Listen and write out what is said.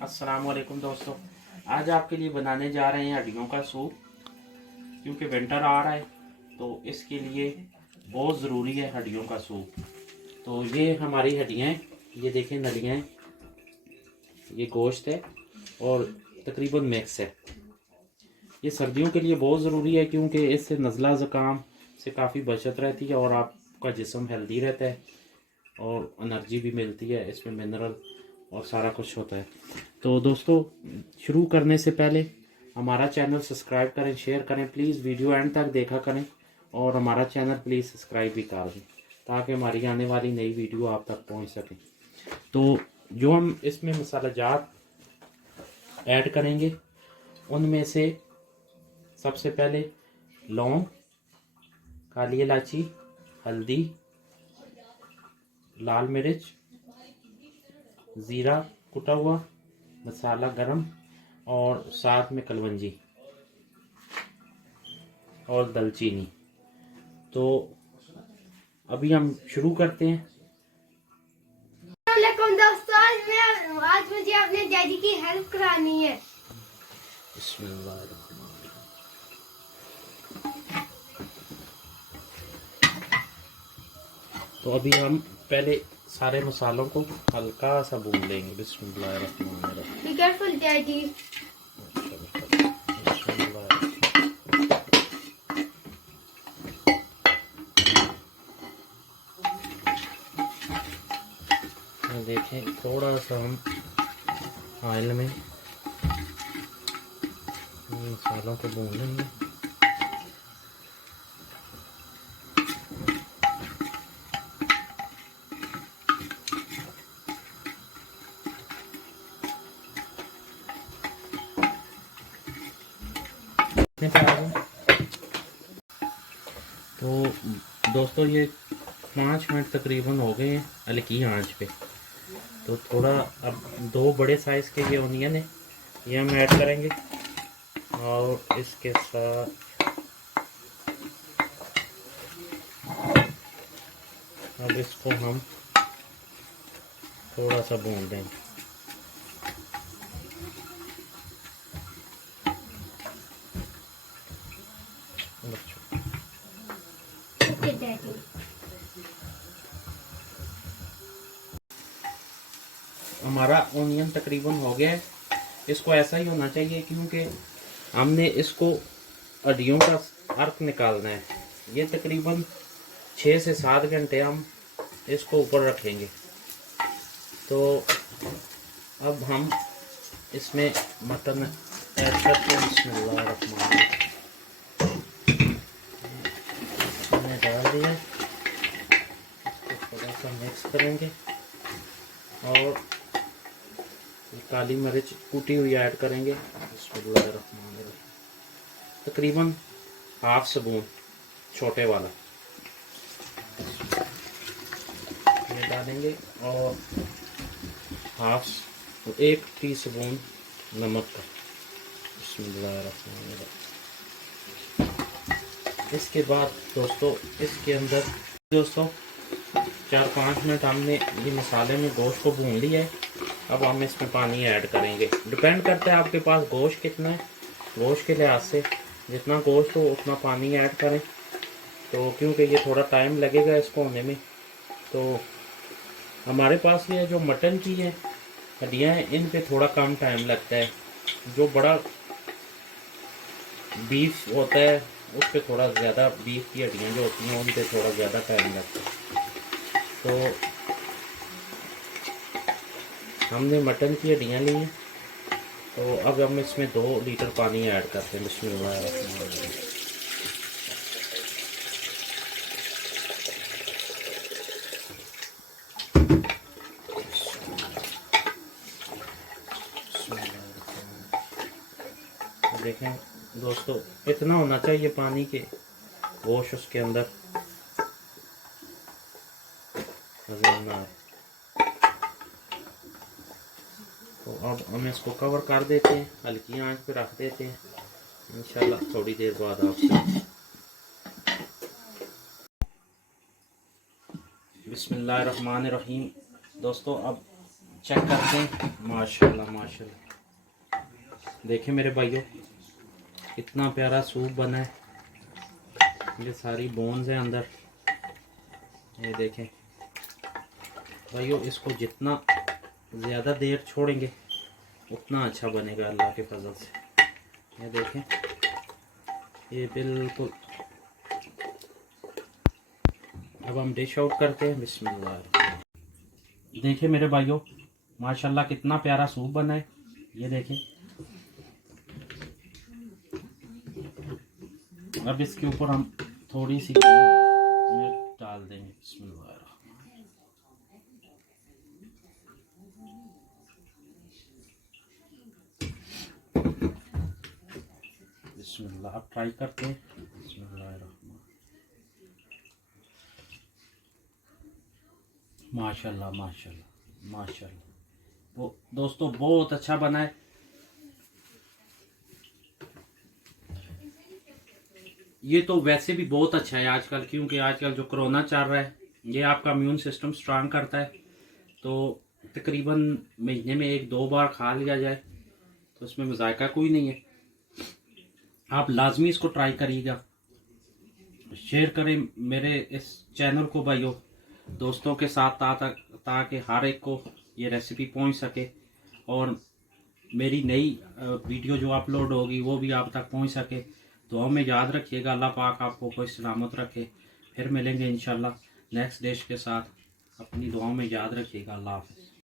अस्सलाम वालेकुम दोस्तों। आज आपके लिए बनाने जा रहे हैं हड्डियों का सूप। क्योंकि विंटर आ रहा है तो इसके लिए बहुत ज़रूरी है हड्डियों का सूप। तो ये हमारी हड्डियाँ हैं, ये देखें नलियाँ हैं, ये गोश्त है और तकरीबन मिक्स है। ये सर्दियों के लिए बहुत ज़रूरी है क्योंकि इससे नज़ला ज़ुकाम से काफ़ी बचत रहती है और आपका जिस्म हेल्दी रहता है और एनर्जी भी मिलती है। इसमें मिनरल और सारा कुछ होता है। तो दोस्तों, शुरू करने से पहले हमारा चैनल सब्सक्राइब करें, शेयर करें, प्लीज़ वीडियो एंड तक देखा करें और हमारा चैनल प्लीज़ सब्सक्राइब भी कर दें ताकि हमारी आने वाली नई वीडियो आप तक पहुंच सके। तो जो हम इसमें मसाला जात ऐड करेंगे उनमें से सबसे पहले लौंग, काली इलायची, हल्दी, लाल मिर्च, ज़ीरा कुटा हुआ, मसाला गरम और साथ में कलवंजी और दालचीनी। तो अभी हम शुरू करते हैं। वालेकुम दोस्तों, आज मुझे अपने डैडी की हेल्प करानी है। तो अभी हम पहले सारे मसालों को हल्का सा भून लेंगे। बिस्मिल्लाहिर्रहमानिर्रहीम। Be careful daddy. देखें थोड़ा सा हम ऑयल में मसालों को भून लेंगे। तो दोस्तों, ये 5 मिनट तकरीबन हो गए हैं हल्की आंच पे। तो थोड़ा अब 2 बड़े साइज़ के ये ओनियन है, ये हम ऐड करेंगे और इसके साथ अब इसको हम थोड़ा सा भून देंगे। Okay daddy. हमारा ओनियन तकरीबन हो गया है। इसको ऐसा ही होना चाहिए क्योंकि हमने इसको हड्डियों का अर्क निकालना है। ये तकरीबन 6 से 7 घंटे हम इसको ऊपर रखेंगे। तो अब हम इसमें मटन ऐड करते हैं। बिस्मिल्लाहिर्रहमानिर्रहीम। मैंने डाल दिया, इसको थोड़ा सा मिक्स करेंगे और काली मिर्च कूटी हुई ऐड करेंगे। बिस्मिल्लाहिर्रहमानिर्रहीम। तकरीबन हाफ स्पून छोटे वाला ये डालेंगे और एक टीस्पून नमक का। बिस्मिल्लाहिर्रहमानिर्रहीम। इसके बाद दोस्तों इसके अंदर 4-5 मिनट हमने ये मसाले में गोश्त को भून लिया है। अब हम इसमें पानी ऐड करेंगे। डिपेंड करता है आपके पास गोश्त कितना है, गोश्त के लिहाज से जितना गोश्त हो उतना पानी ऐड करें। तो क्योंकि ये थोड़ा टाइम लगेगा इसको होने में। तो हमारे पास ये जो मटन की है हड्डियाँ हैं, इन पे थोड़ा कम टाइम लगता है। जो बड़ा बीफ होता है उस पे थोड़ा ज़्यादा, बीफ की हड्डियाँ जो होती हैं उन पे थोड़ा ज़्यादा टाइम लगता है। तो हमने मटन की हड्डियाँ ली हैं। तो अब हम इसमें 2 लीटर पानी ऐड करते हैं। बिस्मिल्लाहिर्रहमानिर्रहीम। देखें दोस्तों, इतना होना चाहिए पानी के गोश्त उसके अंदर हजम ना आए। तो अब हम इसको कवर कर देते हैं, हल्की आंच पे रख देते हैं। इंशाल्लाह थोड़ी देर बाद आपसे। बिस्मिल्लाहिर्रहमानिर्रहीम। दोस्तों, अब चेक करते हैं। माशाल्लाह माशाल्लाह, देखें मेरे भाइयों कितना प्यारा सूप बना है। ये सारी बोन्स हैं अंदर, ये देखें भाइयों। इसको जितना ज़्यादा देर छोड़ेंगे उतना अच्छा बनेगा अल्लाह के फजल से। ये देखें, ये बिल्कुल। अब हम डिश आउट करते हैं। बिस्मिल्लाह। देखें मेरे भाइयों माशाल्लाह कितना प्यारा सूप बना है। ये देखें। अब इसके ऊपर हम थोड़ी सी मिर्च डाल देंगे। बिस्मिल्लाह। बिस्मिल्लाह। अब ट्राई करते हैं। बिस्मिल्लाह। माशाल्लाह माशाल्लाह माशाल्लाह। वो दोस्तों बहुत अच्छा बना है। ये तो वैसे भी बहुत अच्छा है आजकल, क्योंकि आजकल जो कोरोना चल रहा है ये आपका इम्यून सिस्टम स्ट्रांग करता है। तो तकरीबन महीने में 1-2 बार खा लिया जाए तो इसमें मज़ायका कोई नहीं है। आप लाजमी इसको ट्राई करिएगा, शेयर करें मेरे इस चैनल को भाइयों दोस्तों के साथ, ताकि हर एक को ये रेसिपी पहुंच सके और मेरी नई वीडियो जो अपलोड होगी वो भी आप तक पहुंच सके। दुआ में याद रखिएगा। अल्लाह पाक आपको कोई सलामत रखे। फिर मिलेंगे इंशाल्लाह नेक्स्ट डिश के साथ। अपनी दुआओं में याद रखिएगा। अल्लाह हाफ़िज़।